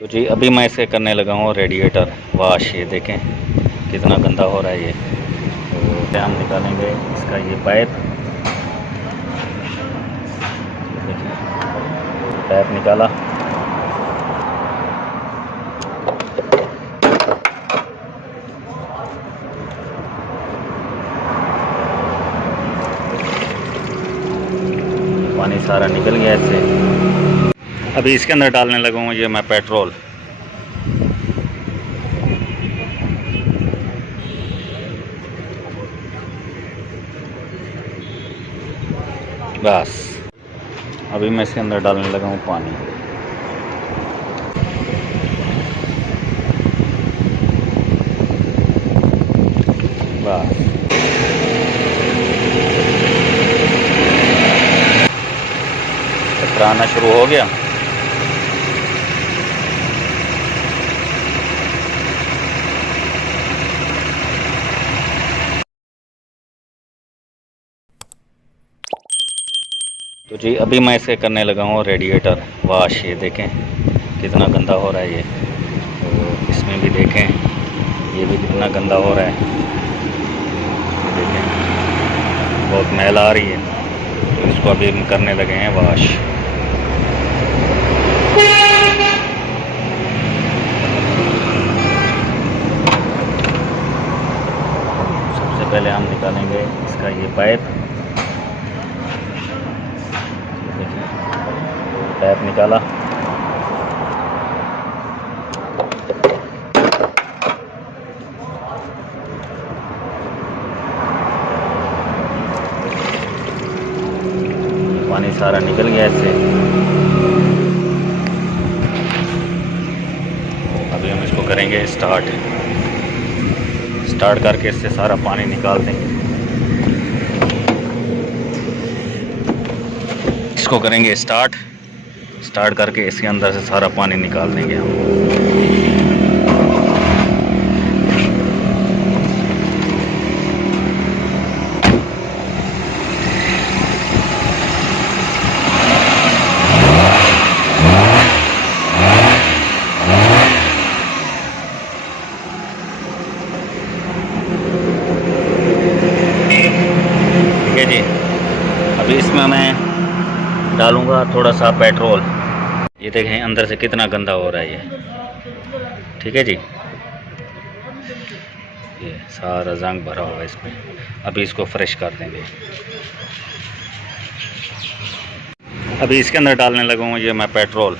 तो जी अभी मैं इसे करने लगा हूँ रेडिएटर वाश। ये देखें कितना गंदा हो रहा है ये। तो हम निकालेंगे इसका ये पाइप। देखिए पाइप निकाला। पानी सारा निकल गया इससे। अभी इसके अंदर डालने लगा हूँ ये मैं पेट्रोल। बस अभी मैं इसके अंदर डालने लगा हूँ पानी। बस टकराना शुरू हो गया। तो जी अभी मैं इसे करने लगा हूँ रेडिएटर वाश। ये देखें कितना गंदा हो रहा है ये। तो इसमें भी देखें ये भी कितना गंदा हो रहा है। देखें बहुत मैल आ रही है। तो इसको अभी हम करने लगे हैं वाश। सबसे पहले हम निकालेंगे इसका ये पाइप। पाइप निकाला। पानी सारा निकल गया इससे। अभी हम इसको करेंगे स्टार्ट करके इससे सारा पानी निकाल देंगे। इसको करेंगे स्टार्ट करके इसके अंदर से सारा पानी निकाल देंगे हम। ठीक है जी। अभी इसमें मैं डालूंगा थोड़ा सा पेट्रोल। ये देखें अंदर से कितना गंदा हो रहा है ये। ठीक है जी। ये सारा जंग भरा हुआ है इसमें। अभी इसको फ्रेश कर देंगे। अभी इसके अंदर डालने लगा हूँ ये मैं पेट्रोल।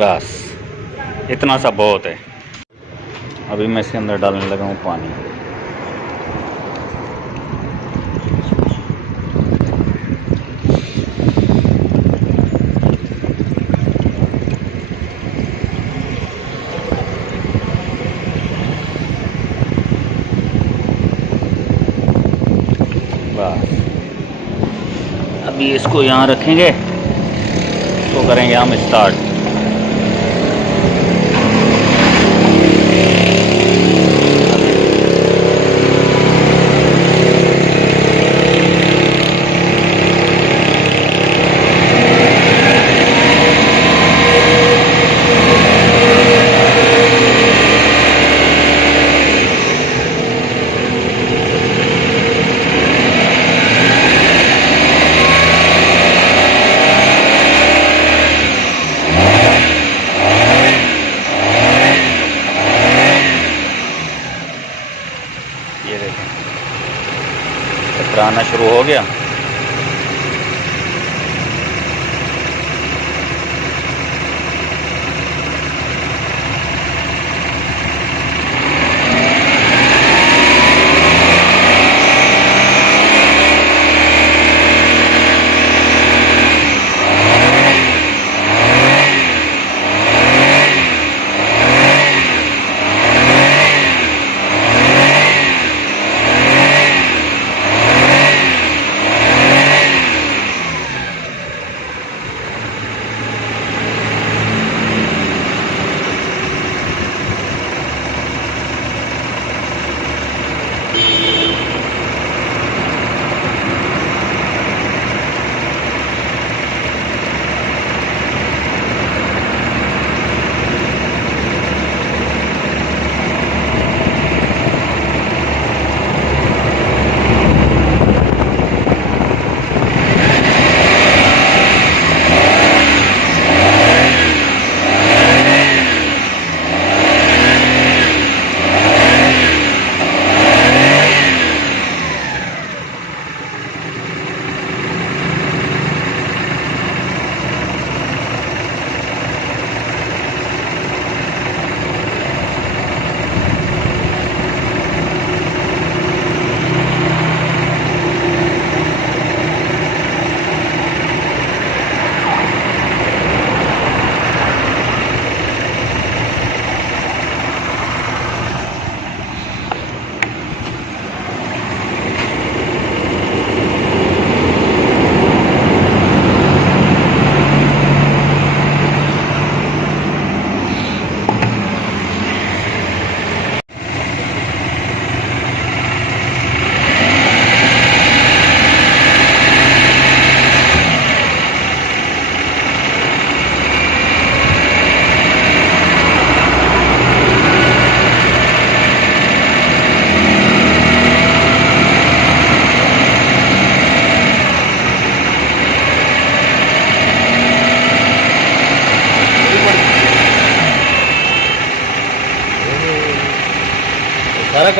बस इतना सा बहुत है। अभी मैं इसके अंदर डालने लगा हूँ पानी। बस अभी इसको यहाँ रखेंगे तो करेंगे हम स्टार्ट। ये देखें टकराना शुरू हो गया।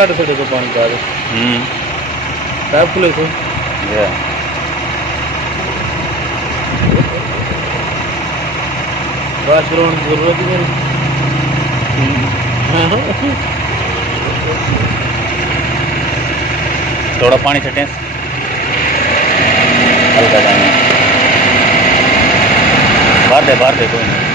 घट छड़े तो पानी पा दे पैप खुले तो या बस रोन जरूरत ही नहीं थोड़ा पानी छटें हल्का जाने बाहर दे कोई नहीं